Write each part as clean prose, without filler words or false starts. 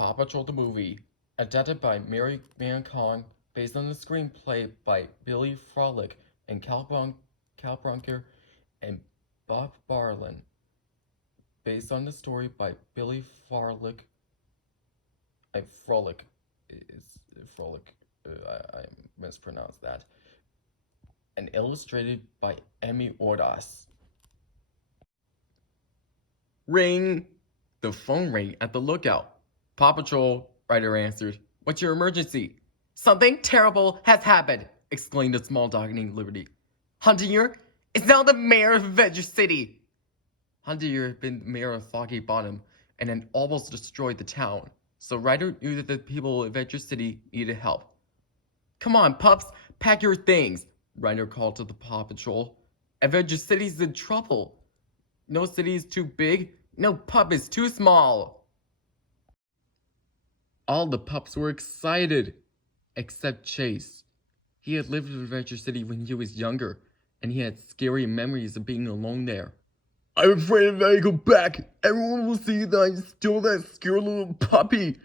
Paw Patrol the movie, adapted by Mary Mann, based on the screenplay by Billy Frolick and Cal Brunker and Bob Barlin, based on the story by Billy Frolick. I mispronounced that. And illustrated by Emmy Ordas. Ring! The phone rang at the lookout. Paw Patrol, Ryder answered. What's your emergency? Something terrible has happened, exclaimed a small dog named Liberty. Humdinger is now the mayor of Adventure City. Humdinger had been the mayor of Foggy Bottom and had almost destroyed the town, so Ryder knew that the people of Adventure City needed help. Come on, pups, pack your things, Ryder called to the Paw Patrol. Adventure City's in trouble. No city is too big, no pup is too small. All the pups were excited, except Chase. He had lived in Adventure City when he was younger, and he had scary memories of being alone there. I'm afraid if I go back, everyone will see that I'm still that scared little puppy,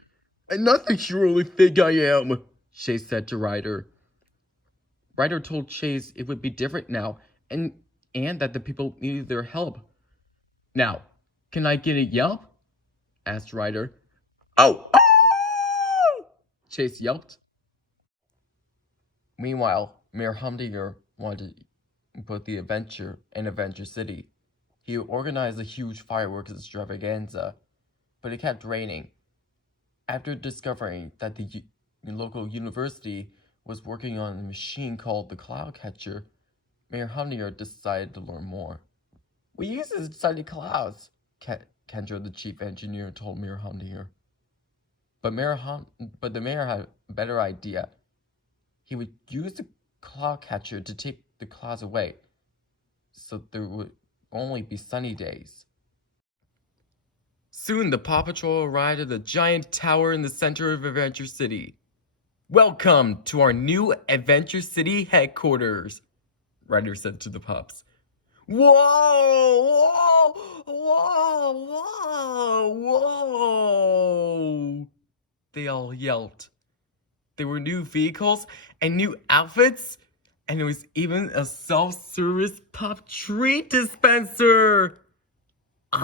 and nothing should really think I am, Chase said to Ryder. Ryder told Chase it would be different now, and that the people needed their help. Now, can I get a yelp? Asked Ryder. Oh! Chase yelped. Meanwhile, Mayor Humdinger wanted to put the adventure in Adventure City. He organized a huge fireworks extravaganza, but it kept raining. After discovering that the local university was working on a machine called the Cloud Catcher, Mayor Humdinger decided to learn more. We use it to study clouds, Kendra, the chief engineer, told Mayor Humdinger. But the mayor had a better idea. He would use the cloud catcher to take the clouds away, so there would only be sunny days. Soon the Paw Patrol arrived at the giant tower in the center of Adventure City. Welcome to our new Adventure City headquarters, Ryder said to the pups. Whoa! Whoa! Whoa! Whoa! They all yelped. There were new vehicles and new outfits, and there was even a self-service pup treat dispenser. Oh!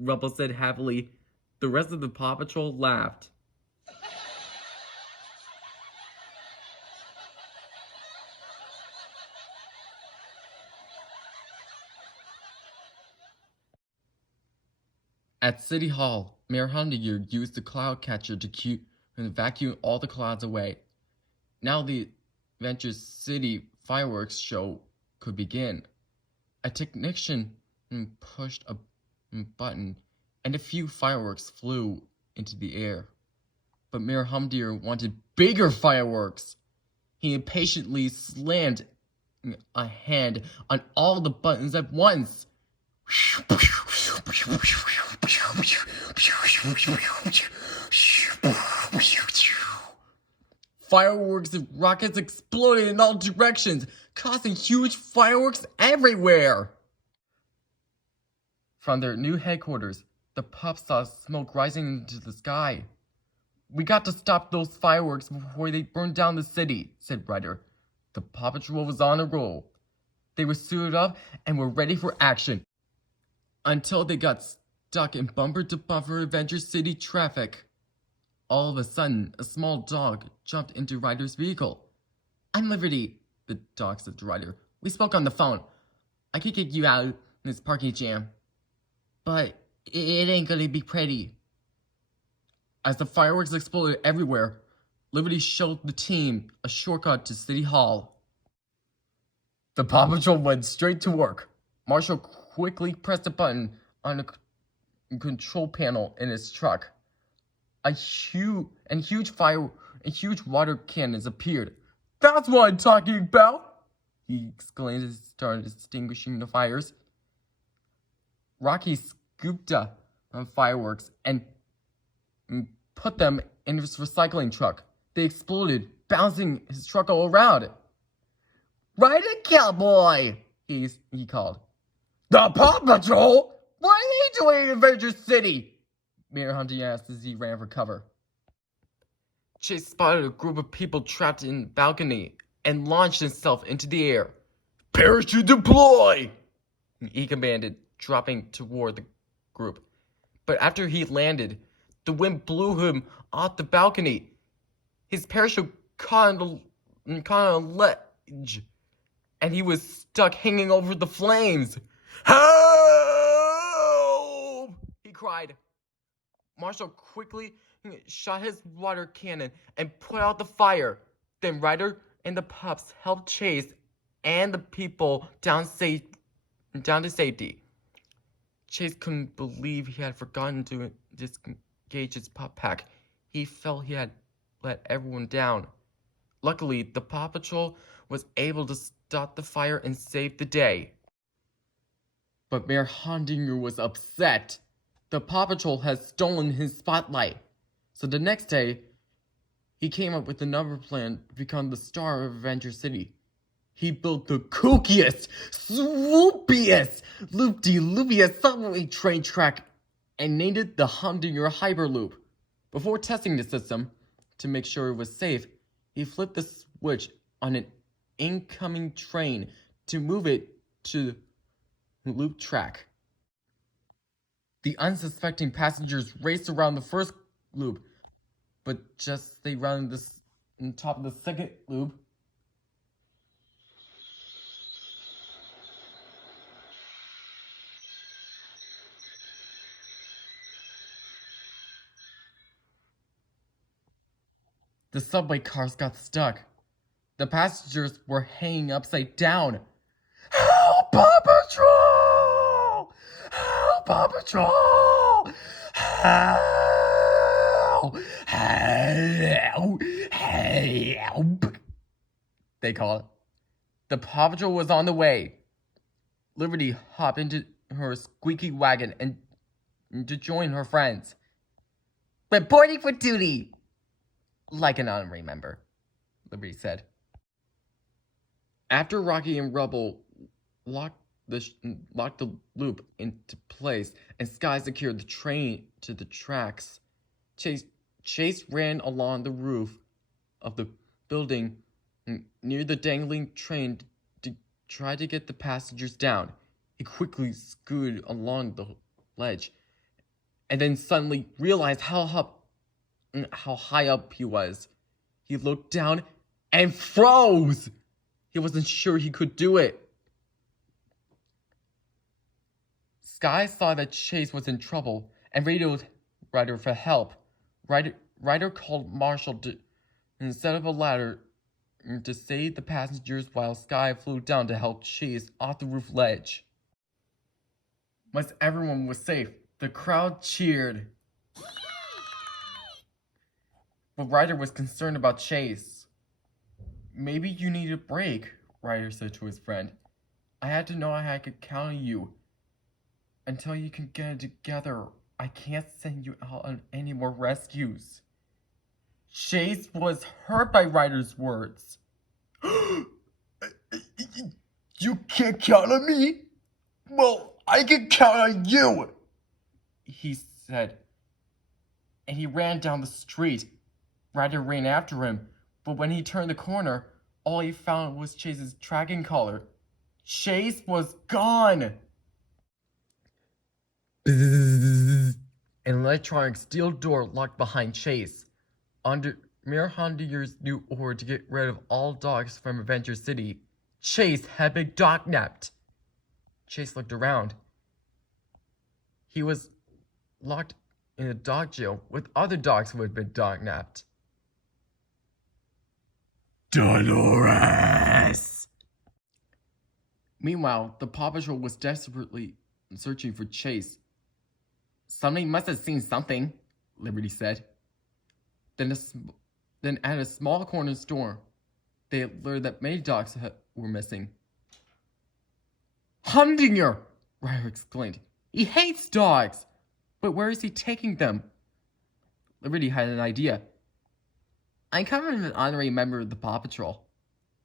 Rubble said happily. The rest of the Paw Patrol laughed. At City Hall, Mayor Humdinger used the cloud catcher to vacuum all the clouds away. Now the Adventure City fireworks show could begin. A technician pushed a button, and a few fireworks flew into the air. But Mayor Humdinger wanted bigger fireworks. He impatiently slammed a hand on all the buttons at once. Fireworks and rockets exploded in all directions, causing huge fireworks everywhere. From their new headquarters, the pups saw smoke rising into the sky. We got to stop those fireworks before they burned down the city, said Ryder. The Paw Patrol was on a roll. They were suited up and were ready for action. Until they got stuck in bumper-to-bumper Adventure City traffic. All of a sudden, a small dog jumped into Ryder's vehicle. I'm Liberty, the dog said to Ryder. We spoke on the phone. I could get you out of this parking jam. But it ain't gonna be pretty. As the fireworks exploded everywhere, Liberty showed the team a shortcut to City Hall. The Paw Patrol went straight to work. Marshall quickly pressed a button on the control panel in his truck. Huge water cannons appeared. That's what I'm talking about, he exclaimed as he started extinguishing the fires. Rocky scooped up fireworks and put them in his recycling truck. They exploded, bouncing his truck all around. Ryder, cowboy, he called. The Paw Patrol? What are they you doing in Adventure City? Mayor Humdinger asked as he ran for cover. Chase spotted a group of people trapped in the balcony and launched himself into the air. Parachute deploy! He commanded, dropping toward the group. But after he landed, the wind blew him off the balcony. His parachute caught on a ledge, and he was stuck hanging over the flames. Help! He cried. Marshall quickly shot his water cannon and put out the fire. Then Ryder and the pups helped Chase and the people down to safety. Chase couldn't believe he had forgotten to disengage his pup pack. He felt he had let everyone down. Luckily, the PAW Patrol was able to stop the fire and save the day. But Mayor Humdinger was upset. The PAW Patrol had stolen his spotlight. So the next day, he came up with another plan to become the star of Adventure City. He built the kookiest, swoopiest, loop-de-loopiest subway train track and named it the Humdinger Hyperloop. Before testing the system, to make sure it was safe, he flipped the switch on an incoming train to move it to the loop track. The unsuspecting passengers raced around the first loop, but just as they rounded on top of the second loop, the subway cars got stuck. The passengers were hanging upside down. Help, PAW Patrol! Help, PAW Patrol! Help! Help! Help! They called. The PAW Patrol was on the way. Liberty hopped into her squeaky wagon and to join her friends. Reporting for duty! Like an honorary member, Liberty said. After Rocky and Rubble locked the loop into place and Sky secured the train to the tracks, Chase ran along the roof of the building near the dangling train to try to get the passengers down. He quickly scooted along the ledge and then suddenly realized how high up he was. He looked down and froze. He wasn't sure he could do it. Sky saw that Chase was in trouble and radioed Ryder for help. Ryder called Marshall to set up a ladder to save the passengers while Sky flew down to help Chase off the roof ledge. Once everyone was safe, the crowd cheered. But Ryder was concerned about Chase. Maybe you need a break, Ryder said to his friend. I had to know I could count on you. Until you can get it together, I can't send you out on any more rescues. Chase was hurt by Ryder's words. You can't count on me? Well, I can count on you, he said. And he ran down the street. Ryder ran after him, but when he turned the corner, all he found was Chase's tracking collar. Chase was gone! Bzzz. An electronic steel door locked behind Chase. Under Mayor Humdinger's new order to get rid of all dogs from Adventure City, Chase had been dog-napped. Chase looked around. He was locked in a dog jail with other dogs who had been dog-napped. Dolores! Meanwhile, the PAW Patrol was desperately searching for Chase. Somebody must have seen something, Liberty said. Then at a small corner store, they learned that many dogs were missing. Humdinger! Ryder exclaimed. He hates dogs! But where is he taking them? Liberty had an idea. I'm kind of an honorary member of the PAW Patrol,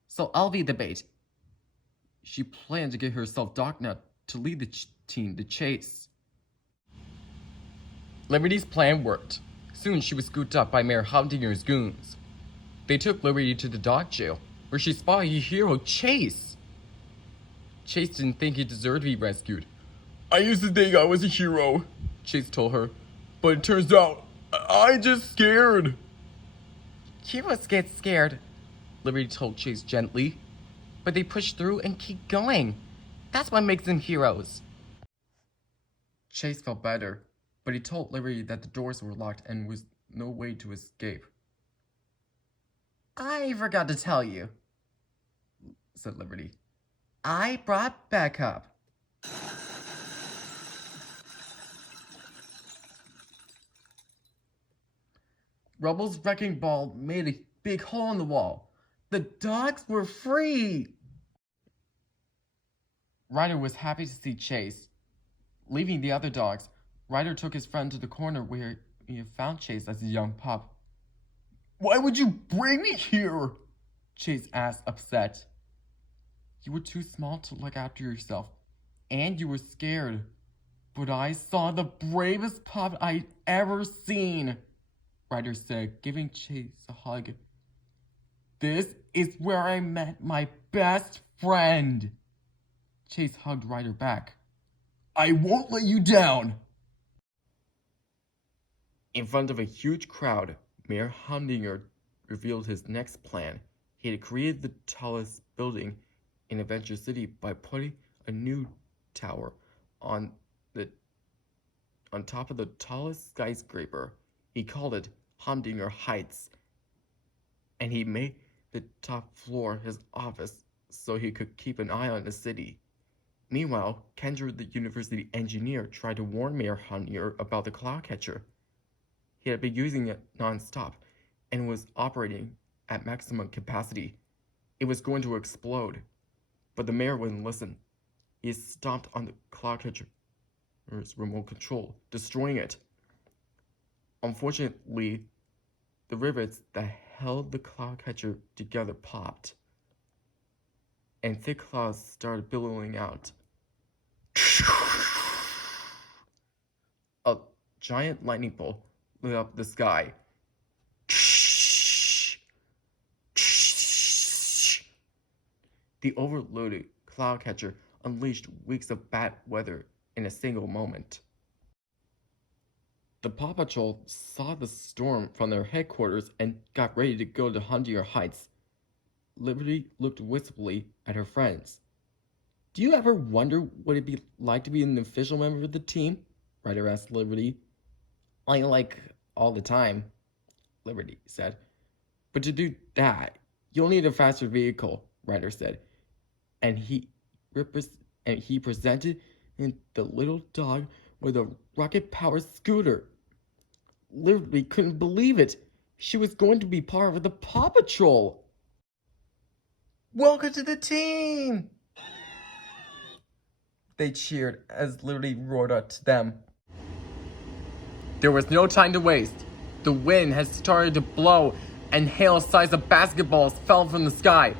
so I'll be the bait. She planned to get herself dog-napped to lead the team to Chase. Liberty's plan worked. Soon she was scooped up by Mayor Humdinger's goons. They took Liberty to the dog jail, where she spotted her hero, Chase. Chase didn't think he deserved to be rescued. "I used to think I was a hero," Chase told her. "But it turns out, I just scared." "Heroes get scared," Liberty told Chase gently. "But they push through and keep going. That's what makes them heroes." Chase felt better, but he told Liberty that the doors were locked and was no way to escape. "I forgot to tell you," said Liberty. "I brought backup." Rubble's wrecking ball made a big hole in the wall. The dogs were free! Ryder was happy to see Chase. Leaving the other dogs, Ryder took his friend to the corner where he had found Chase as a young pup. "Why would you bring me here?" Chase asked, upset. "You were too small to look after yourself, and you were scared. But I saw the bravest pup I'd ever seen," Ryder said, giving Chase a hug. "This is where I met my best friend." Chase hugged Ryder back. "I won't let you down." In front of a huge crowd, Mayor Humdinger revealed his next plan. He had created the tallest building in Adventure City by putting a new tower on top of the tallest skyscraper. He called it Humdinger Heights, and he made the top floor his office so he could keep an eye on the city. Meanwhile, Kendra, the university engineer, tried to warn Mayor Humdinger about the cloud catcher. He had been using it non-stop and was operating at maximum capacity. It was going to explode, but the mayor wouldn't listen. He stomped on the cloud catcher's remote control, destroying it. Unfortunately, the rivets that held the cloud catcher together popped, and thick clouds started billowing out. A giant lightning bolt lit up the sky. The overloaded cloud catcher unleashed weeks of bad weather in a single moment. The PAW Patrol saw the storm from their headquarters and got ready to go to Humdinger Heights. Liberty looked wistfully at her friends. "Do you ever wonder what it'd be like to be an official member of the team?" Ryder asked Liberty. Like, all the time," Liberty said. "But to do that, you'll need a faster vehicle," Ryder said. And he presented the little dog with a rocket-powered scooter. Liberty couldn't believe it. She was going to be part of the PAW Patrol. "Welcome to the team!" They cheered as Liberty roared out to them. There was no time to waste. The wind had started to blow, and hail size of basketballs fell from the sky.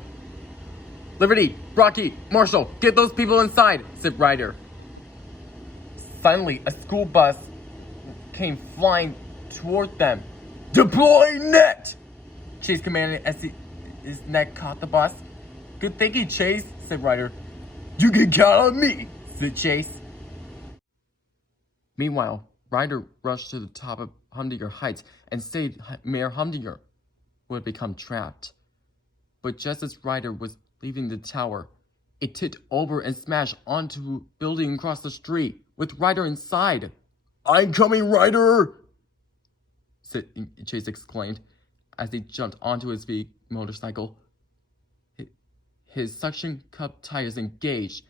"Liberty, Rocky, Marshall, get those people inside," said Ryder. Suddenly, a school bus came flying toward them. "Deploy net!" Chase commanded as his net caught the bus. "Good thinking, Chase," said Ryder. "You can count on me," said Chase. Meanwhile, Ryder rushed to the top of Humdinger Heights and saved Mayor Humdinger, who had become trapped. But just as Ryder was leaving the tower, it tipped over and smashed onto a building across the street, with Ryder inside. "I'm coming, Ryder!" Chase exclaimed as he jumped onto his motorcycle. His suction cup tires engaged,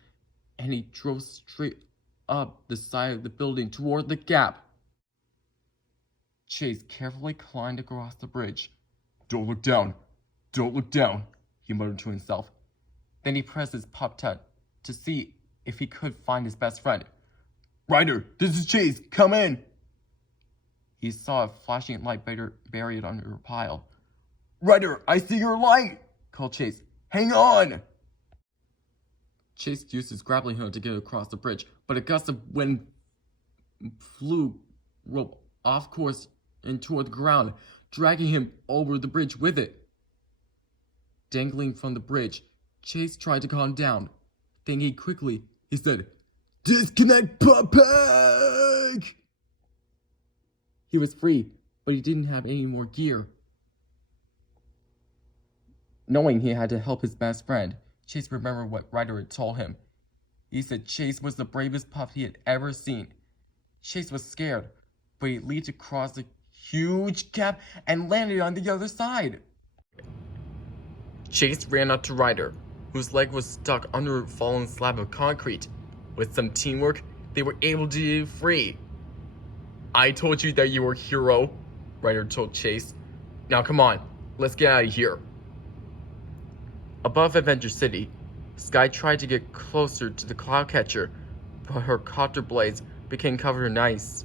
and he drove straight up the side of the building toward the gap. Chase carefully climbed across the bridge. "Don't look down! Don't look down!" he muttered to himself. Then he pressed his pop-tut to see if he could find his best friend. "Ryder, this is Chase. Come in!" He saw a flashing light buried under a pile. "Ryder, I see your light!" called Chase. "Hang on!" Chase used his grappling hook to get across the bridge, but a gust of wind blew rope off course and toward the ground, dragging him over the bridge with it. Dangling from the bridge, Chase tried to calm down. Thinking quickly, he said, "Disconnect puppy!" He was free, but he didn't have any more gear. Knowing he had to help his best friend, Chase remembered what Ryder had told him. He said Chase was the bravest pup he had ever seen. Chase was scared, but he leaped across a huge gap and landed on the other side. Chase ran up to Ryder, whose leg was stuck under a fallen slab of concrete. With some teamwork, they were able to get it free. "I told you that you were a hero," Ryder told Chase. "Now come on, let's get out of here." Above Adventure City, Sky tried to get closer to the Cloudcatcher, but her copter blades became covered in ice.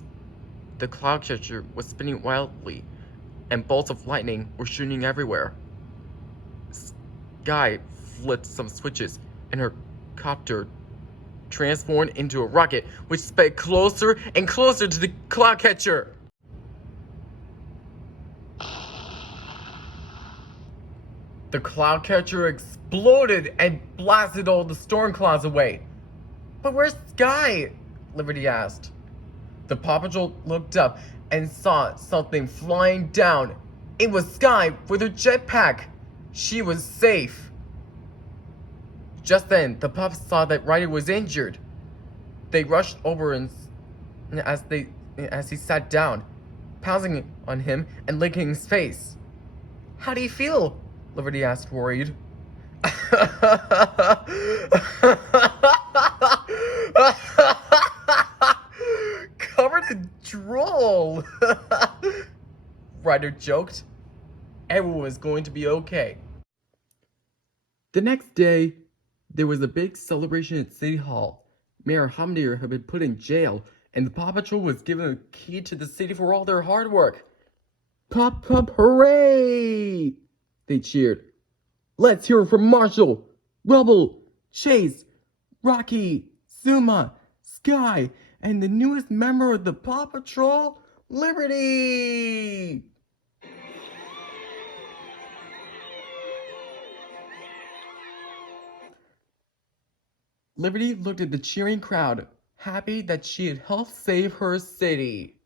The Cloudcatcher was spinning wildly, and bolts of lightning were shooting everywhere. Sky flipped some switches, and her copter transformed into a rocket, which sped closer and closer to the Cloudcatcher. The Cloudcatcher exploded and blasted all the storm clouds away. "But where's Sky?" Liberty asked. The Paw Patrol looked up and saw something flying down. It was Sky with her jetpack. She was safe. Just then, the pups saw that Ryder was injured. They rushed over and as he sat down, pouncing on him and licking his face. "How do you feel?" Liberty asked, worried. "Covered in drool," Ryder joked. Everyone was going to be okay. The next day, there was a big celebration at City Hall. Mayor Humdinger had been put in jail, and the Paw Patrol was given a key to the city for all their hard work. "Pop, pop, hooray!" they cheered. "Let's hear from Marshall, Rubble, Chase, Rocky, Zuma, Sky, and the newest member of the Paw Patrol, Liberty!" Liberty looked at the cheering crowd, happy that she had helped save her city.